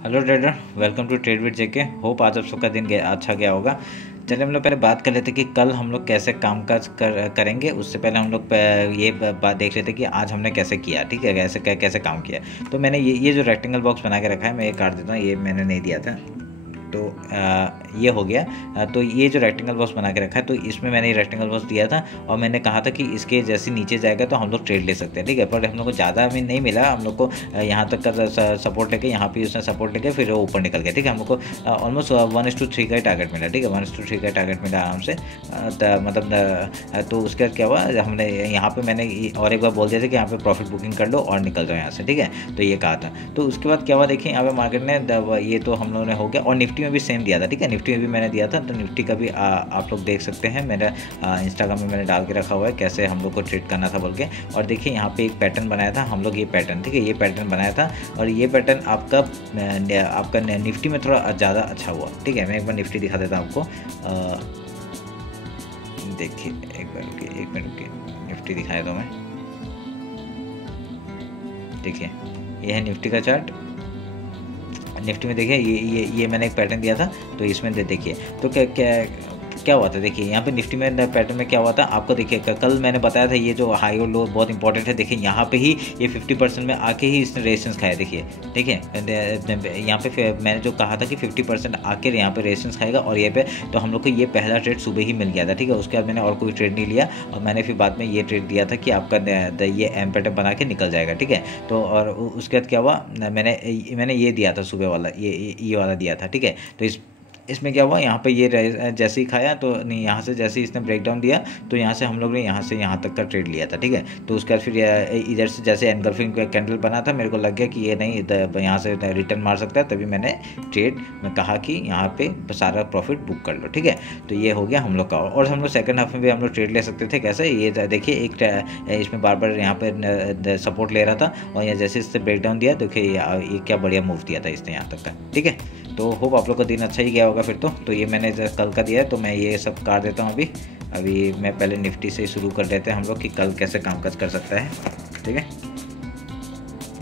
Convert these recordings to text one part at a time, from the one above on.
Hello trader, welcome to trade with JK. Hope आज आप सबका दिन अच्छा गया होगा। चलिए हम लोग पहले बात कर लेते कि कल हम लोग कैसे कामकाज करेंगे। उससे पहले हम लोग ये बात देख लेते कि आज हमने कैसे किया। ठीक है, कैसे काम किया। तो मैंने ये जो रेक्टेंगल बॉक्स बना के रखा है, मैं ये काट देता हूँ। ये मैंने नहीं दिया था, तो ये हो गया। तो ये जो रेक्टेंगल बॉक्स बना के रखा है, तो इसमें मैंने ये रेक्टेंगल बॉक्स दिया था और मैंने कहा था कि इसके जैसे नीचे जाएगा तो हम लोग ट्रेड ले सकते हैं। ठीक है, पर हम लोग को ज़्यादा हमें नहीं मिला। हम लोग को यहाँ तक का सपोर्ट लेके, यहाँ पे उसने सपोर्ट लेके फिर वो ऊपर निकल गया। ठीक है, हम लोग को ऑलमोस्ट 1:3 का टारगेट मिला। ठीक है, 1:3 का टारगेट मिला आराम से। मतलब तो उसके बाद क्या हुआ, हमने यहाँ पे मैंने और एक बार बोल दिया था कि यहाँ पे प्रॉफिट बुकिंग कर लो और निकल जाओ यहाँ से। ठीक है, तो ये कहा था। तो उसके बाद क्या हुआ, देखिए यहाँ पे मार्केट ने ये तो हम लोगों ने हो गया। और निफ्टी में भी सेम दिया था। ठीक है, निफ्टी में भी मैंने दिया था। तो निफ्टी का भी आप लोग देख सकते हैं, मेरा इंस्टाग्राम में मैंने डाल के रखा हुआ है कैसे हम लोग को ट्रेड करना था बोल के। और देखिए यहाँ पे एक पैटर्न बनाया था हम लोग, ये पैटर्न। ठीक है, ये पैटर्न बनाया था और ये पैटर्न आपका निफ्टी में थोड़ा ज़्यादा अच्छा हुआ। ठीक है, मैं एक बार निफ्टी दिखा देता हूँ आपको। देखिए एक मिनट रुकिए, निफ्टी दिखाया तो मैं। देखिए ये है निफ्टी का चार्ट। निफ्टी में देखिए ये मैंने एक पैटर्न दिया था, तो इसमें देखिए तो क्या हुआ था। देखिए यहाँ पे निफ्टी में पैटर्न में क्या हुआ था आपको। देखिए कल मैंने बताया था ये जो हाई और लो बहुत इंपॉर्टेंट है। देखिए यहाँ पे ही ये 50% में आके ही इसने रेजिस्टेंस खाया। देखिए यहाँ पे मैंने जो कहा था कि 50% आके यहाँ पे रेजिस्टेंस खाएगा और ये पे, तो हम लोग को ये पहला ट्रेड सुबह ही मिल गया था। ठीक है, उसके बाद मैंने और कोई ट्रेड नहीं लिया और मैंने फिर बाद में ये ट्रेड दिया था कि आपका ये एम पैटर्न बना के निकल जाएगा। ठीक है, तो और उसके बाद क्या हुआ, मैंने ये दिया था सुबह वाला, ये वाला दिया था। ठीक है, तो इसमें क्या हुआ, यहाँ पे ये जैसे ही खाया तो नहीं, यहाँ से जैसे ही इसने ब्रेकडाउन दिया तो यहाँ से हम लोग ने यहाँ से यहाँ तक का ट्रेड लिया था। ठीक है, तो उसके बाद फिर इधर से जैसे एनगल्फिंग कैंडल बना था, मेरे को लग गया कि ये नहीं यहाँ से रिटर्न मार सकता है, तभी मैंने ट्रेड में कहा कि यहाँ पे सारा प्रॉफिट बुक कर लो। ठीक है, तो ये हो गया हम लोग का। और हम लोग सेकंड हाफ में भी हम लोग ट्रेड ले सकते थे। कैसे, ये देखिए एक इसमें बार बार यहाँ पे सपोर्ट ले रहा था और यहाँ जैसे इससे ब्रेकडाउन दिया, देखिए ये क्या बढ़िया मूव दिया था इसने यहाँ तक का। ठीक है, तो होप आप लोग का दिन अच्छा ही गया होगा फिर तो ये मैंने कल का दिया है, तो मैं ये सब काट देता हूँ अभी मैं पहले निफ्टी से शुरू कर देते हैं हम लोग कि कल कैसे कामकाज कर सकता है। ठीक है,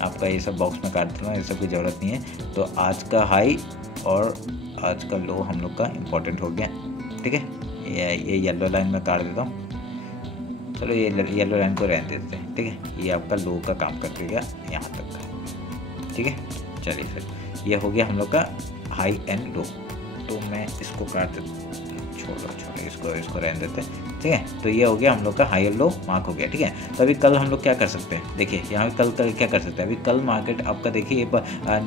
आपका ये सब बॉक्स में काट देता हूँ, ये सब की ज़रूरत नहीं है। तो आज का हाई और आज का लो हम लोग का इम्पोर्टेंट हो गया। ठीक है, ये येलो लाइन में काट देता हूँ। चलो ये येलो लाइन को रहने देते हैं। ठीक है, ये आपका लो का काम कर देगा यहाँ तक का। ठीक है, चलिए फिर ये हो गया हम लोग का हाई एंड लो। तो मैं इसको काट देता, छोड़ो इसको रहने देते हैं। ठीक है, तो ये हो गया हम लोग का हाई और लो मार्क हो गया। ठीक है, तो अभी कल हम लोग क्या कर सकते हैं, देखिए यहाँ पे कल क्या कर सकते हैं। अभी कल मार्केट आपका देखिए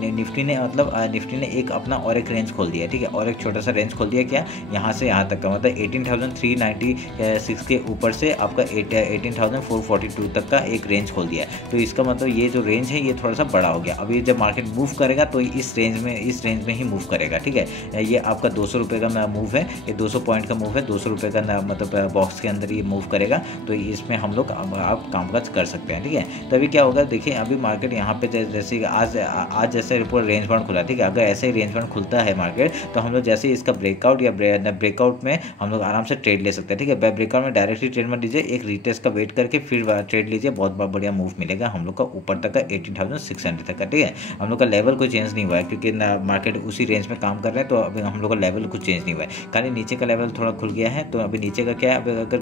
निफ्टी ने एक अपना और एक रेंज खोल दिया। ठीक है, और एक छोटा सा रेंज खोल दिया, क्या यहाँ से यहाँ तक का, मतलब 18,396 के ऊपर से आपका 18,442 तक का एक रेंज खोल दिया। तो इसका मतलब ये जो रेंज है ये थोड़ा सा बड़ा हो गया। अभी जब मार्केट मूव करेगा तो इस रेंज में ही मूव करेगा। ठीक है, ये आपका 200 रुपये का मूव है, ये 200 पॉइंट का मूव है, 200 रुपये का मतलब बॉक्स के अंदर ये मूव करेगा। तो इसमें हम लोग आप कामकाज कर सकते हैं। ठीक है, तो अभी क्या होगा, देखिए अभी मार्केट यहाँ पे जैसे आज जैसे पूरा रेंज बाउंड खुला। ठीक है, अगर ऐसे ही रेंज बाउंड खुलता है मार्केट, तो हम लोग जैसे इसका ब्रेकआउट या ब्रेकआउट में हम लोग आराम से ट्रेड ले सकते हैं। ठीक है, ब्रेकआउट में डायरेक्टली ट्रेड मत लीजिए, एक रीटेस्ट का वेट करके फिर ट्रेड लीजिए, बहुत बढ़िया मूव मिलेगा हम लोग का ऊपर तक का 18,600 तक का। ठीक है, हम लोग का लेवल कोई चेंज नहीं हुआ है क्योंकि मार्केट उसी रेंज में काम कर रहे हैं। तो अभी हम लोग का लेवल कुछ चेंज नहीं हुआ है, खाली नीचे का लेवल थोड़ा खुल गया है। तो अभी नीचे का क्या है, अगर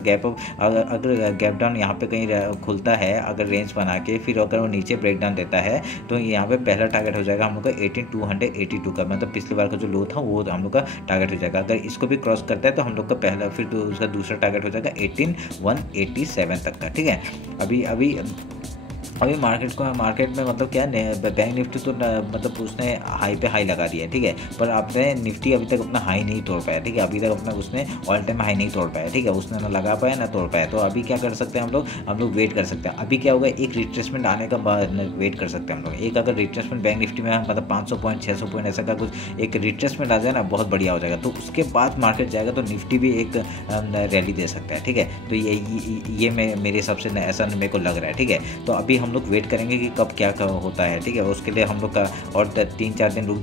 गैप डाउन यहाँ पे कहीं खुलता है, अगर रेंज बना के फिर अगर वो नीचे ब्रेक डाउन देता है, तो यहाँ पे पहला टारगेट हो जाएगा हम लोग का 18,282 का, मतलब पिछली बार का जो लो था वो हम लोग का टारगेट हो जाएगा। अगर इसको भी क्रॉस करता है तो हम लोग का पहला फिर उसका दूसरा टारगेट हो जाएगा 18,187 तक का। ठीक है, अभी मार्केट में मतलब क्या है, बैंक निफ्टी तो मतलब उसने हाई पे हाई लगा दिया है। ठीक है, पर आपने निफ्टी अभी तक अपना हाई नहीं तोड़ पाया। ठीक है, अभी तक अपना उसने ऑल टाइम हाई नहीं तोड़ पाया। ठीक है, उसने ना लगा पाया ना तोड़ पाया। तो अभी क्या कर सकते हैं हम लोग वेट कर सकते हैं। अभी क्या होगा, एक रिट्रेसमेंट आने का बाद वेट कर सकते हैं हम लोग। एक अगर रिट्रेसमेंट बैंक निफ्टी में मतलब 500 पॉइंट 600 पॉइंट ऐसा का कुछ एक रिट्रेसमेंट आ जाए ना, बहुत बढ़िया हो जाएगा। तो उसके बाद मार्केट जाएगा तो निफ्टी भी एक रैली दे सकता है। ठीक है, तो ये मेरे हिसाब से ऐसा मेरे को लग रहा है। ठीक है, तो अभी हम हम लोग वेट करेंगे कि कब क्या होता है, ठीक है। उसके लिए हम लोग का और 3-4 दिन रुक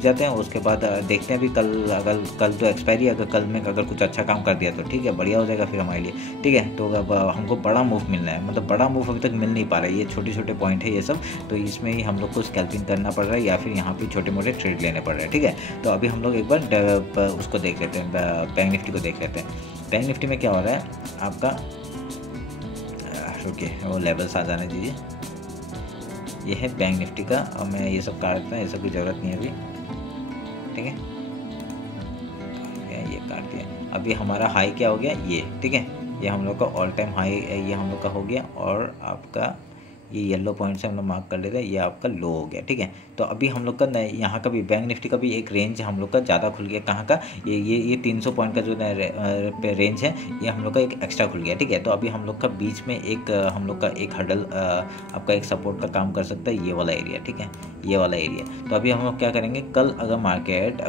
जाते हैं। उसके बाद देखते हैं अभी कल तो एक्सपायरी, अगर कल में अगर कुछ अच्छा काम कर दिया तो ठीक है, बढ़िया हो जाएगा फिर हमारे लिए, ठीक है। तो अब हमको बड़ा मूव मिलना है, मतलब बड़ा मूव अभी तक मिल नहीं पा रहा है, ये छोटे छोटे पॉइंट है ये सब, तो इसमें ही हम लोग को स्कैल्पिंग करना पड़ रहा है या फिर यहाँ पे छोटे मोटे ट्रेड लेने पड़ रहे हैं, ठीक है। तो अभी हम लोग एक बार उसको देख लेते हैं, बैंक निफ्टी को देख लेते हैं। बैंक निफ्टी में क्या हो रहा है आपका, रुकिए वो लेवल्स आ जाने दीजिए। ये है बैंक निफ्टी का, और मैं ये सब काट देता हूँ, ये सब की ज़रूरत नहीं है अभी, ठीक है। ये काट दिया। अभी हमारा हाई क्या हो गया, ये ठीक है, ये हम लोग का ऑल टाइम हाई ये हम लोग का हो गया, और आपका ये येलो पॉइंट से हम लोग मार्क कर लेते हैं, ये आपका लो हो गया, ठीक है। तो अभी हम लोग का यहाँ का भी बैंक निफ्टी का भी एक रेंज हम लोग का ज़्यादा खुल गया, कहाँ का, ये 300 पॉइंट का जो रेंज है, ये हम लोग का एक एक्स्ट्रा खुल गया, ठीक है। तो अभी हम लोग का बीच में एक हम लोग का एक हर्डल आपका एक सपोर्ट का काम कर सकता है, ये वाला एरिया, ठीक है, ये वाला एरिया। तो अभी हम लोग क्या करेंगे, कल अगर मार्केट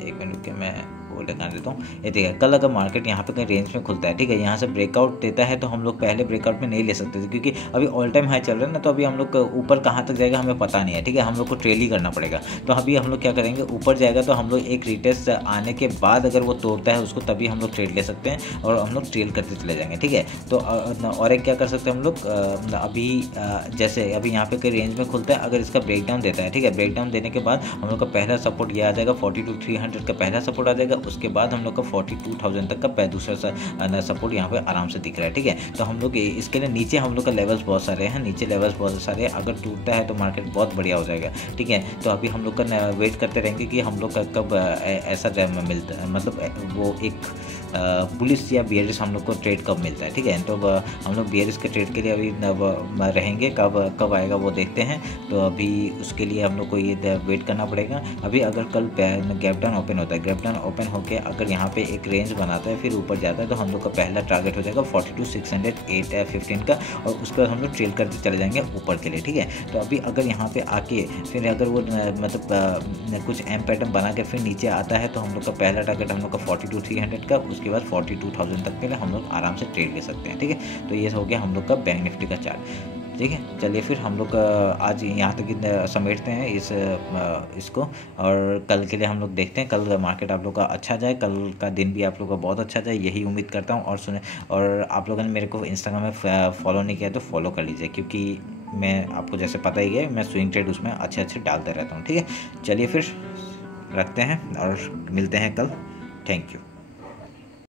एक मिनट के मैं वो लगा देता हूँ, ये देखिए कल अगर मार्केट यहाँ पे कहीं रेंज में खुलता है, ठीक है, यहाँ से ब्रेकआउट देता है, तो हम लोग पहले ब्रेकआउट में नहीं ले सकते थे, क्योंकि अभी ऑल टाइम हाई चल रहा है ना, तो अभी हम लोग ऊपर कहाँ तक जाएगा हमें पता नहीं है, ठीक है, हम लोग को ट्रेल ही करना पड़ेगा। तो अभी हम लोग क्या करेंगे, ऊपर जाएगा तो हम लोग एक रिटेस्ट आने के बाद अगर वो तोड़ता है उसको, तभी हम लोग ट्रेड ले सकते हैं, और हम लोग ट्रेल करते चले जाएंगे, ठीक है। तो और एक क्या कर सकते हैं हम लोग, अभी जैसे अभी यहाँ पे कहीं रेंज में खुलता है, अगर इसका ब्रेकडाउन देता है, ठीक है, ब्रेकडाउन देने के बाद हम लोग का पहला सपोर्ट ये आ जाएगा, 42,300 का पहला सपोर्ट आ जाएगा। उसके बाद हम लोग का 42,000 तक का दूसरा सपोर्ट यहाँ पे आराम से दिख रहा है, ठीक है। तो हम लोग इसके लिए नीचे हम लोग का लेवल्स बहुत सारे हैं, नीचे लेवल्स बहुत सारे हैं, अगर टूटता है तो मार्केट बहुत बढ़िया हो जाएगा, ठीक है। तो अभी हम लोग का वेट करते रहेंगे कि हम लोग का कब ऐसा मिलता है, मतलब वो एक बुलिश या बियरिश हम लोग को ट्रेड कब मिलता है, ठीक है। तो हम लोग बियरिश के ट्रेड के लिए अभी रहेंगे, कब आएगा वो देखते हैं। तो अभी उसके लिए हम लोग को ये वेट करना पड़ेगा। अभी अगर कल गैप डाउन ओपन होता है, गैप डाउन ओपन होकर अगर यहाँ पे एक रेंज बनाता है, फिर ऊपर जाता है, तो हम लोग का पहला टारगेट हो जाएगा 42,608.15 का, और उसके बाद हम लोग ट्रेल करते चले जाएंगे ऊपर के लिए, ठीक है। तो अभी अगर यहाँ पे आके फिर अगर वो मतलब कुछ एम पैटर्न बना के फिर नीचे आता है, तो हम लोग का पहला टारगेट हम लोग का 42,300 का, उसके बाद 42,000 तक के लिए हम लोग आराम से ट्रेड ले सकते हैं, ठीक है। तो ये हो गया हम लोग का बैंक निफ्टी का चार्ट, ठीक है। चलिए फिर हम लोग आज यहाँ तक समेटते हैं इसको, और कल के लिए हम लोग देखते हैं, कल मार्केट आप लोग का अच्छा जाए, कल का दिन भी आप लोग का बहुत अच्छा जाए, यही उम्मीद करता हूँ। और आप लोगों ने मेरे को इंस्टाग्राम में फॉलो नहीं किया तो फॉलो कर लीजिए, क्योंकि मैं आपको जैसे पता ही है, मैं स्विंग ट्रेड उसमें अच्छे डालते रहता हूँ, ठीक है। चलिए फिर रखते हैं और मिलते हैं कल, थैंक यू।